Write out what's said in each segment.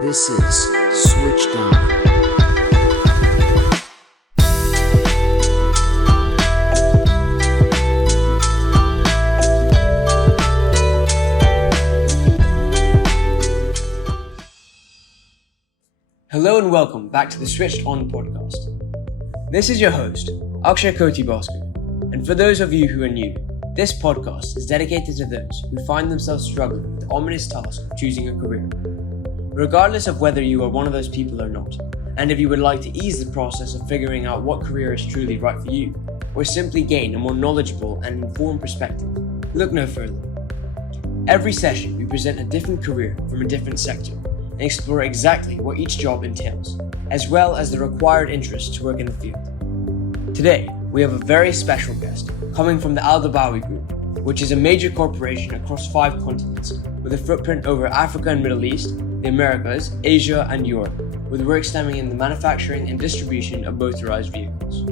This is Switched On. Hello and welcome back to the Switched On podcast. This is your host, Akshay Koti Bhaskar, and for those of you who are new, this podcast is dedicated to those who find themselves struggling with the ominous task of choosing a career. Regardless of whether you are one of those people or not, and if you would like to ease the process of figuring out what career is truly right for you, or simply gain a more knowledgeable and informed perspective, look no further. Every session we present a different career from a different sector, and explore exactly what each job entails, as well as the required interests to work in the field. Today, we have a very special guest coming from the Dobowi Group, which is a major corporation across 5 continents, with a footprint over Africa and Middle East, the Americas, Asia and Europe, with work stemming in the manufacturing and distribution of motorized vehicles.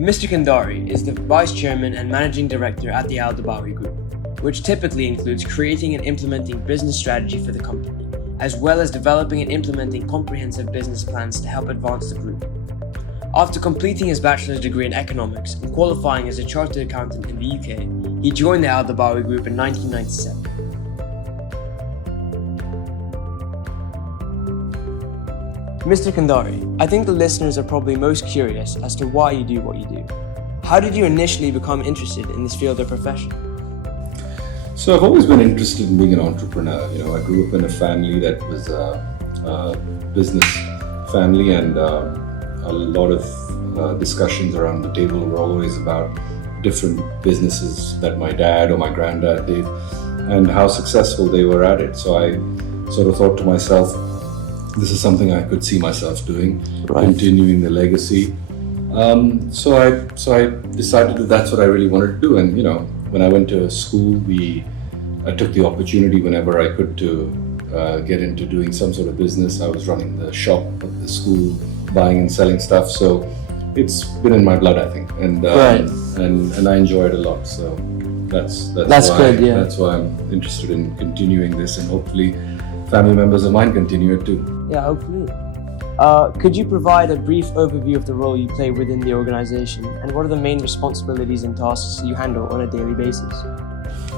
Mr. Kandhari is the Vice Chairman and Managing Director at the Dobowi Group, which typically includes creating and implementing business strategy for the company, as well as developing and implementing comprehensive business plans to help advance the group. After completing his bachelor's degree in economics and qualifying as a chartered accountant in the UK, he joined the Dobowi Group in 1997. Mr. Kandhari, I think the listeners are probably most curious as to why you do what you do. How did you initially become interested in this field or profession? So I've always been interested in being an entrepreneur. I grew up in a family that was a business family, and a lot of discussions around the table were always about different businesses that my dad or my granddad did and how successful they were at it. So I sort of thought to myself, this is something I could see myself doing, continuing the legacy. So I decided that that's what I really wanted to do. And when I went to school, I took the opportunity whenever I could to get into doing some sort of business. I was running the shop of the school, buying and selling stuff. So it's been in my blood, I think, and I enjoy it a lot. So that's why, good. Yeah, that's why I'm interested in continuing this, and hopefully family members of mine continue it too. Yeah, hopefully. Could you provide a brief overview of the role you play within the organization, and what are the main responsibilities and tasks you handle on a daily basis?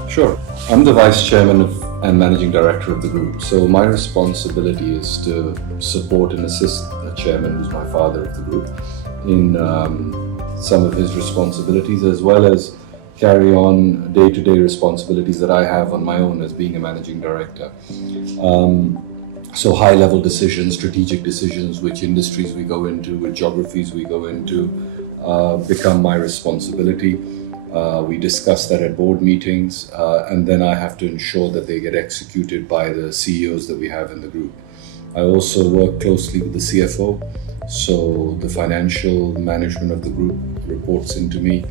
Sure. I'm the Vice Chairman and Managing Director of the group. So my responsibility is to support and assist the Chairman, who's my father of the group, in some of his responsibilities, as well as carry on day-to-day responsibilities that I have on my own as being a Managing Director. So high-level decisions, strategic decisions, which industries we go into, which geographies we go into, become my responsibility. We discuss that at board meetings, and then I have to ensure that they get executed by the CEOs that we have in the group. I also work closely with the CFO, so the financial management of the group reports into me.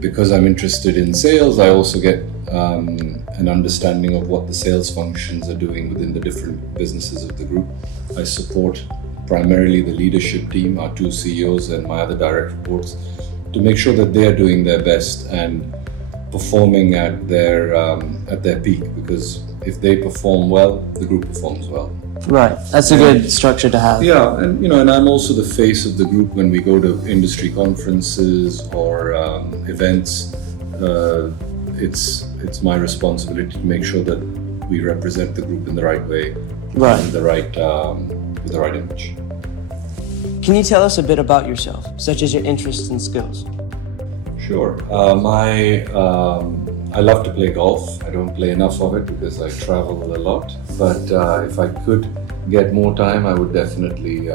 Because I'm interested in sales, I also get an understanding of what the sales functions are doing within the different businesses of the group. I support primarily the leadership team, our 2 CEOs and my other direct reports, to make sure that they are doing their best and performing at their peak, because if they perform well, the group performs well. Right, that's a good structure to have. Yeah, and I'm also the face of the group when we go to industry conferences or events. It's my responsibility to make sure that we represent the group in the right way, with the right image. Can you tell us a bit about yourself, such as your interests and skills? Sure. I love to play golf. I don't play enough of it because I travel a lot. But if I could get more time, I would definitely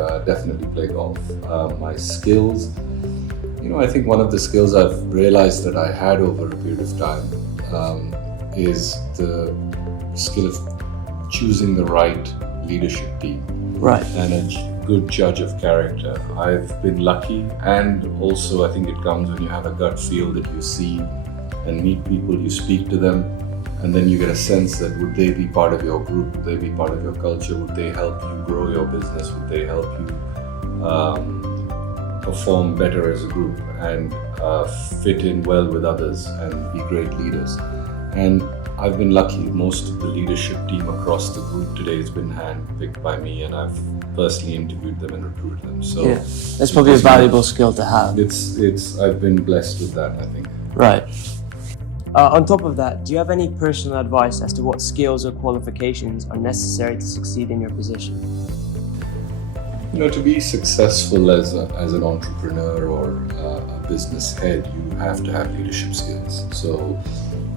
play golf. My skills, I think one of the skills I've realized that I had over a period of time is the skill of choosing the right leadership team. Right. And a good judge of character. I've been lucky, and also I think it comes when you have a gut feel that you see and meet people, you speak to them, and then you get a sense that would they be part of your group, would they be part of your culture, would they help you grow your business, would they help you perform better as a group and fit in well with others and be great leaders. And I've been lucky. Most of the leadership team across the group today has been handpicked by me, and I've personally interviewed them and recruited them. So Yeah, that's probably a valuable skill to have. I've been blessed with that, I think. Right. On top of that, do you have any personal advice as to what skills or qualifications are necessary to succeed in your position? To be successful as an entrepreneur or a business head, you have to have leadership skills. So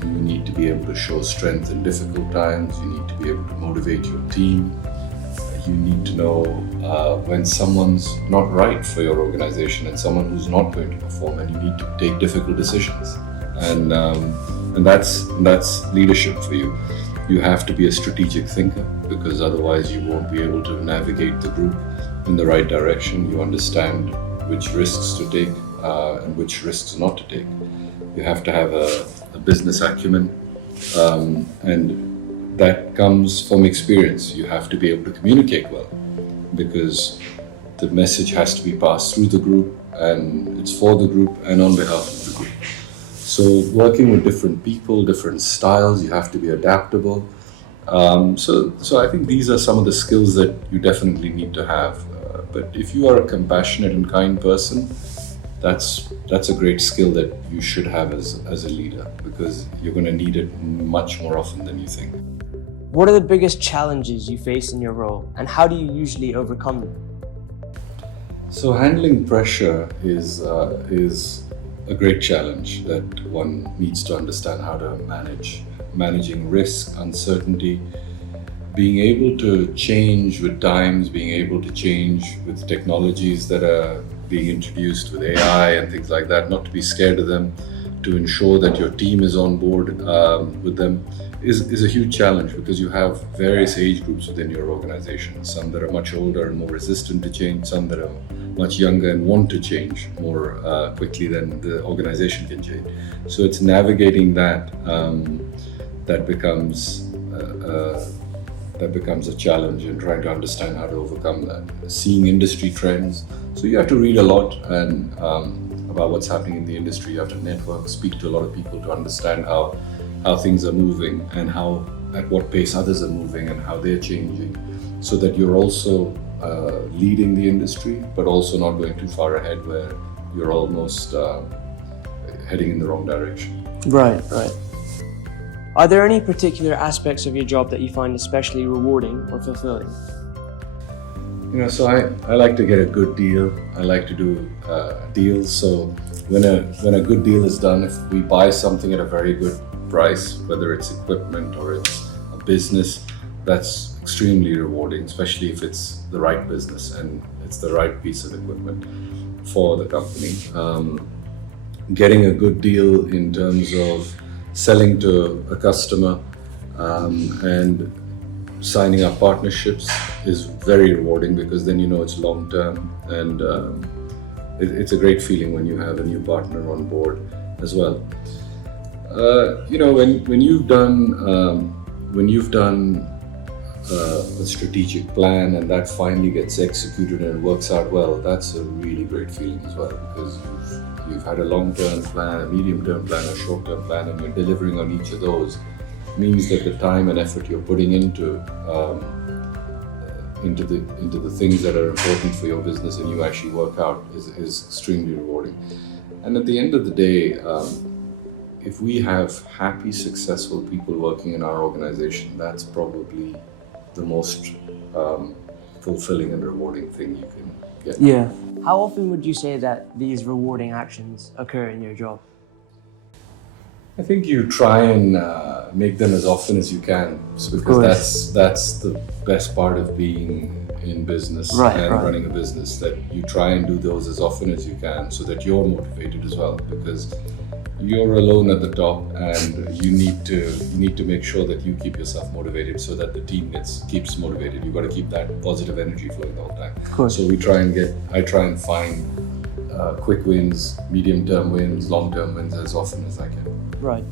you need to be able to show strength in difficult times. You need to be able to motivate your team. You need to know when someone's not right for your organization and someone who's not going to perform, and you need to take difficult decisions. And that's leadership for you. You have to be a strategic thinker, because otherwise you won't be able to navigate the group in the right direction. You understand which risks to take and which risks not to take. You have to have a business acumen, and that comes from experience. You have to be able to communicate well, because the message has to be passed through the group, and it's for the group and on behalf of the group. So working with different people, different styles, you have to be adaptable. So I think these are some of the skills that you definitely need to have. But if you are a compassionate and kind person, that's a great skill that you should have as a leader, because you're going to need it much more often than you think. What are the biggest challenges you face in your role, and how do you usually overcome them? So handling pressure is a great challenge that one needs to understand how to manage. Managing risk, uncertainty, being able to change with times, being able to change with technologies that are being introduced with AI and things like that, not to be scared of them, to ensure that your team is on board with them is a huge challenge, because you have various age groups within your organization. Some that are much older and more resistant to change, some that are much younger and want to change more quickly than the organization can change. So it's navigating that that becomes a challenge, and trying to understand how to overcome that. Seeing industry trends, so you have to read a lot and about what's happening in the industry. You have to network, speak to a lot of people to understand how things are moving, and at what pace others are moving, and how they're changing, so that you're also leading the industry, but also not going too far ahead where you're almost heading in the wrong direction. Right. Are there any particular aspects of your job that you find especially rewarding or fulfilling? So I like to get a good deal. I like to do deals. So when a good deal is done, if we buy something at a very good price, whether it's equipment or it's a business, that's extremely rewarding, especially if it's the right business and it's the right piece of equipment for the company. Getting a good deal in terms of selling to a customer and signing up partnerships is very rewarding, because then it's long term, and it's a great feeling when you have a new partner on board as well. When you've done a strategic plan and that finally gets executed and works out well, that's a really great feeling as well, because you've had a long-term plan, a medium-term plan, a short-term plan, and you're delivering on each of those. Means that the time and effort you're putting into the things that are important for your business and you actually work out is extremely rewarding. And at the end of the day, if we have happy, successful people working in our organization, that's probably the most fulfilling and rewarding thing you can get. Yeah. How often would you say that these rewarding actions occur in your job? I think you try and make them as often as you can, because that's the best part of being in business and running a business, that you try and do those as often as you can, so that you're motivated as well, because you're alone at the top, and you need to make sure that you keep yourself motivated, so that the team keeps motivated. You've got to keep that positive energy flowing the whole time. Of course. So I try and find quick wins, medium-term wins, long-term wins as often as I can. Right.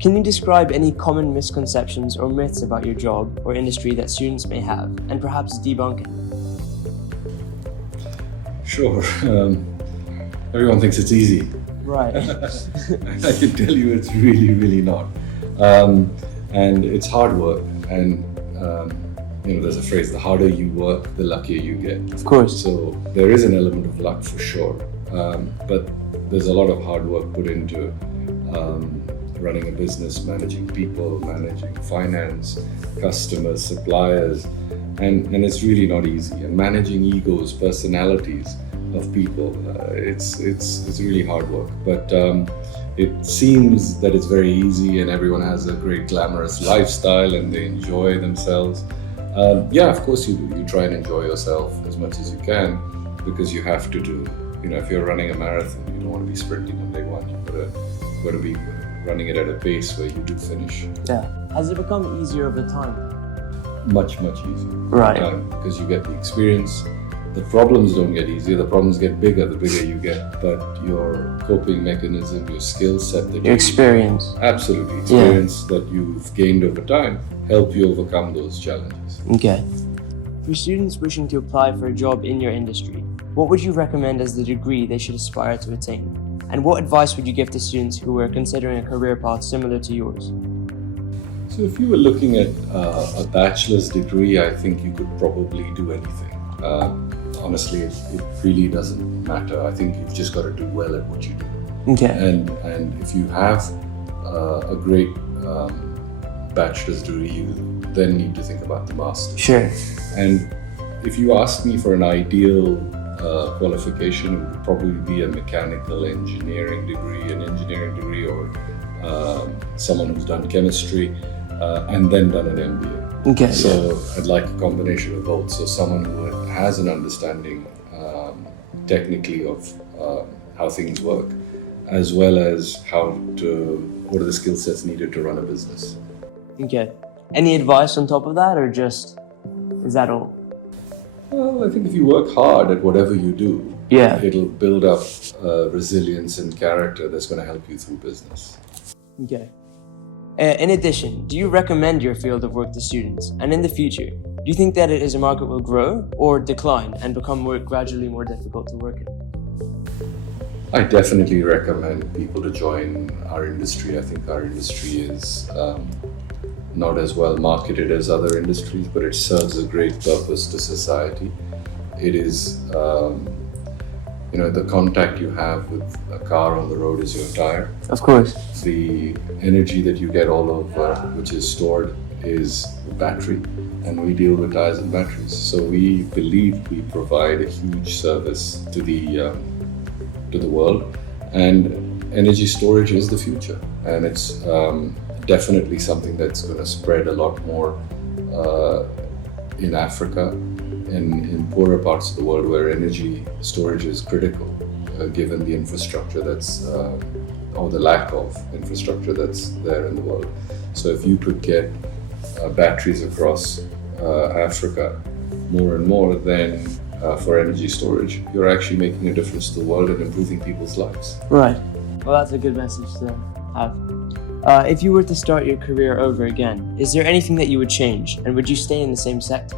Can you describe any common misconceptions or myths about your job or industry that students may have, and perhaps debunk it? Sure. Everyone thinks it's easy. Right. I can tell you it's really, really not. And it's hard work. And there's a phrase: the harder you work, the luckier you get. Of course. So there is an element of luck for sure, but there's a lot of hard work put into running a business, managing people, managing finance, customers, suppliers, and it's really not easy. And managing egos, personalities of people, it's really hard work. But it seems that it's very easy, and everyone has a great glamorous lifestyle, and they enjoy themselves. Of course you try and enjoy yourself as much as you can, because you have to do. If you're running a marathon, you don't want to be sprinting on day one. You've got to be running it at a pace where you do finish. Yeah. Has it become easier over time? Much, much easier. Right. Because you get the experience. The problems don't get easier. The problems get bigger the bigger you get. But your coping mechanism, your skill set, your experience. Absolutely. Experience that you've gained over time help you overcome those challenges. Okay. For students wishing to apply for a job in your industry, what would you recommend as the degree they should aspire to attain? And what advice would you give to students who were considering a career path similar to yours? So if you were looking at a bachelor's degree, I think you could probably do anything. Honestly, it really doesn't matter. I think you've just got to do well at what you do. Okay. And if you have a great bachelor's degree, you then need to think about the master's. Sure. And if you ask me for an ideal qualification, it would probably be a mechanical engineering degree, or someone who's done chemistry and then done an MBA. Okay. So I'd like a combination of both. So someone who has an understanding technically of how things work, as well as what are the skill sets needed to run a business. Okay. Any advice on top of that, or is that all? Well, I think if you work hard at whatever you do, it'll build up resilience and character that's going to help you through business. Okay. In addition, do you recommend your field of work to students? And in the future, do you think that it is a market will grow or decline and become gradually more difficult to work in? I definitely recommend people to join our industry. I think our industry is not as well marketed as other industries, but it serves a great purpose to society. It is, the contact you have with a car on the road is your tire. Of course. The energy that you get all over, which is stored, is the battery, and we deal with tires and batteries. So we believe we provide a huge service to the world, and energy storage is the future, and it's definitely something that's going to spread a lot more in Africa and in poorer parts of the world where energy storage is critical, given the infrastructure or the lack of infrastructure that's there in the world. So if you could get batteries across Africa more and more, then for energy storage, you're actually making a difference to the world and improving people's lives. Right. Well, that's a good message to have. If you were to start your career over again, is there anything that you would change, and would you stay in the same sector?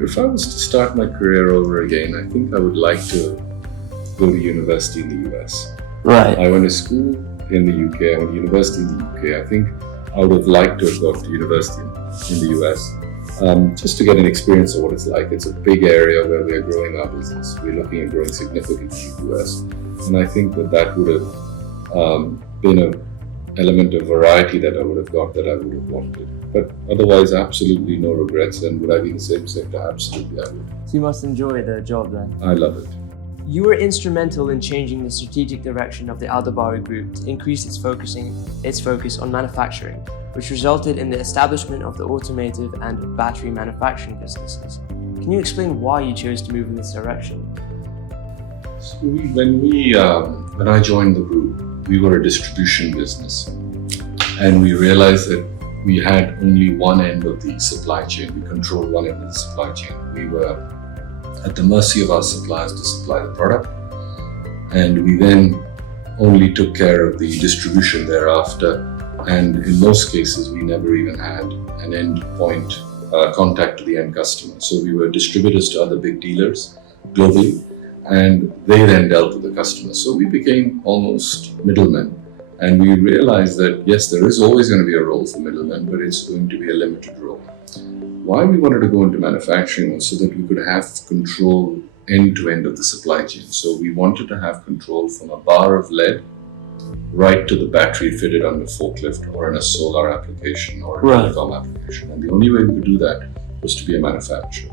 If I was to start my career over again, I think I would like to go to university in the US. Right. I went to school in the UK, I went to university in the UK. I think I would have liked to have gone to university in the US, just to get an experience of what it's like. It's a big area where we're growing our business. We're looking at growing significantly in the US. And I think that would have been an element of variety that I would have got, that I would have wanted. But otherwise, absolutely no regrets. And would I be in the same sector? Absolutely, I would. So you must enjoy the job then. I love it. You were instrumental in changing the strategic direction of the Dobowi Group to increase its focus on manufacturing, which resulted in the establishment of the automotive and battery manufacturing businesses. Can you explain why you chose to move in this direction? So when I joined the group, we were a distribution business, and we realized that we had only one end of the supply chain. We controlled one end of the supply chain. We were at the mercy of our suppliers to supply the product, and we then only took care of the distribution thereafter. And in most cases, we never even had an end point contact to the end customer. So we were distributors to other big dealers globally, and they then dealt with the customers. So we became almost middlemen And we realized that, yes, there is always going to be a role for middlemen, but it's going to be a limited role. Why we wanted to go into manufacturing was so that we could have control end to end of the supply chain. So we wanted to have control from a bar of lead right to the battery fitted on the forklift or in a solar application or a telecom application. And the only way we could do that was to be a manufacturer.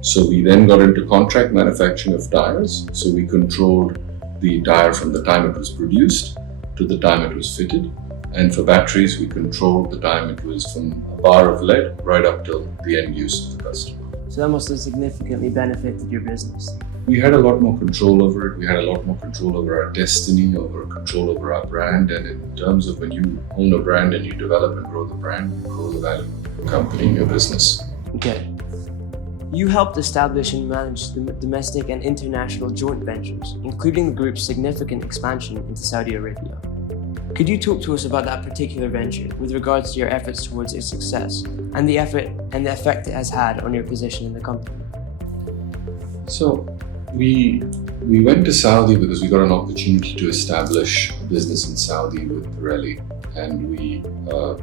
So we then got into contract manufacturing of tires. So we controlled the tire from the time it was produced to the time it was fitted. And for batteries, we controlled the time it was from a bar of lead right up till the end use of the customer. So that must have significantly benefited your business. We had a lot more control over it. We had a lot more control over our destiny, over control over our brand. And in terms of when you own a brand and you develop and grow the brand, you grow the value of the company in your business. Okay. You helped establish and manage the domestic and international joint ventures, including the group's significant expansion into Saudi Arabia. Could you talk to us about that particular venture with regards to your efforts towards its success and the effect it has had on your position in the company? So we went to Saudi because we got an opportunity to establish a business in Saudi with Pirelli, and we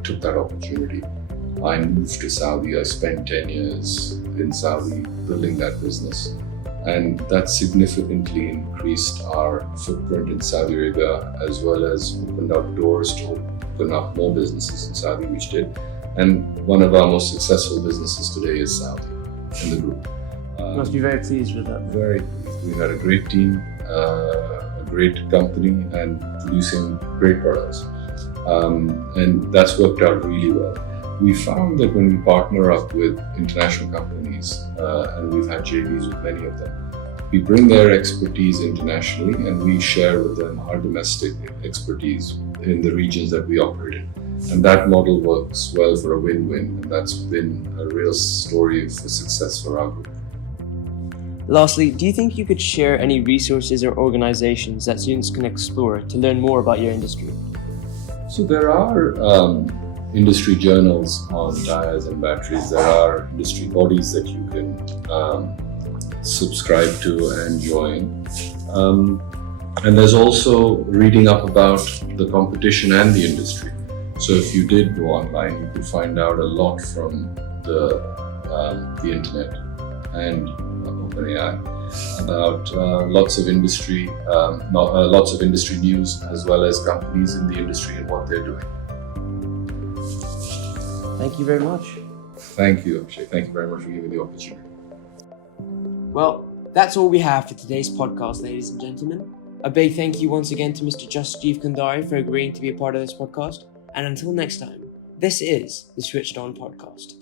took that opportunity. I moved to Saudi. I spent 10 years in Saudi building that business, and that significantly increased our footprint in Saudi Arabia, as well as opened up doors to open up more businesses in Saudi, which did. And one of our most successful businesses today is Saudi in the group. You must be very pleased with that. Very pleased. We had a great team, a great company, and producing great products. And that's worked out really well. We found that when we partner up with international companies, and we've had JVs with many of them, we bring their expertise internationally and we share with them our domestic expertise in the regions that we operate in. And that model works well for a win-win, and that's been a real story of success for our group. Lastly, do you think you could share any resources or organizations that students can explore to learn more about your industry? So there are industry journals on tires and batteries. There are industry bodies that you can subscribe to and join. And there's also reading up about the competition and the industry. So if you did go online, you could find out a lot from the internet and OpenAI about lots of industry news, as well as companies in the industry and what they're doing. Thank you very much. Thank you, Akshay. Thank you very much for giving me the opportunity. Well, that's all we have for today's podcast, ladies and gentlemen. A big thank you once again to Mr. Jasjeev Kandhari for agreeing to be a part of this podcast. And until next time, this is the Switched On Podcast.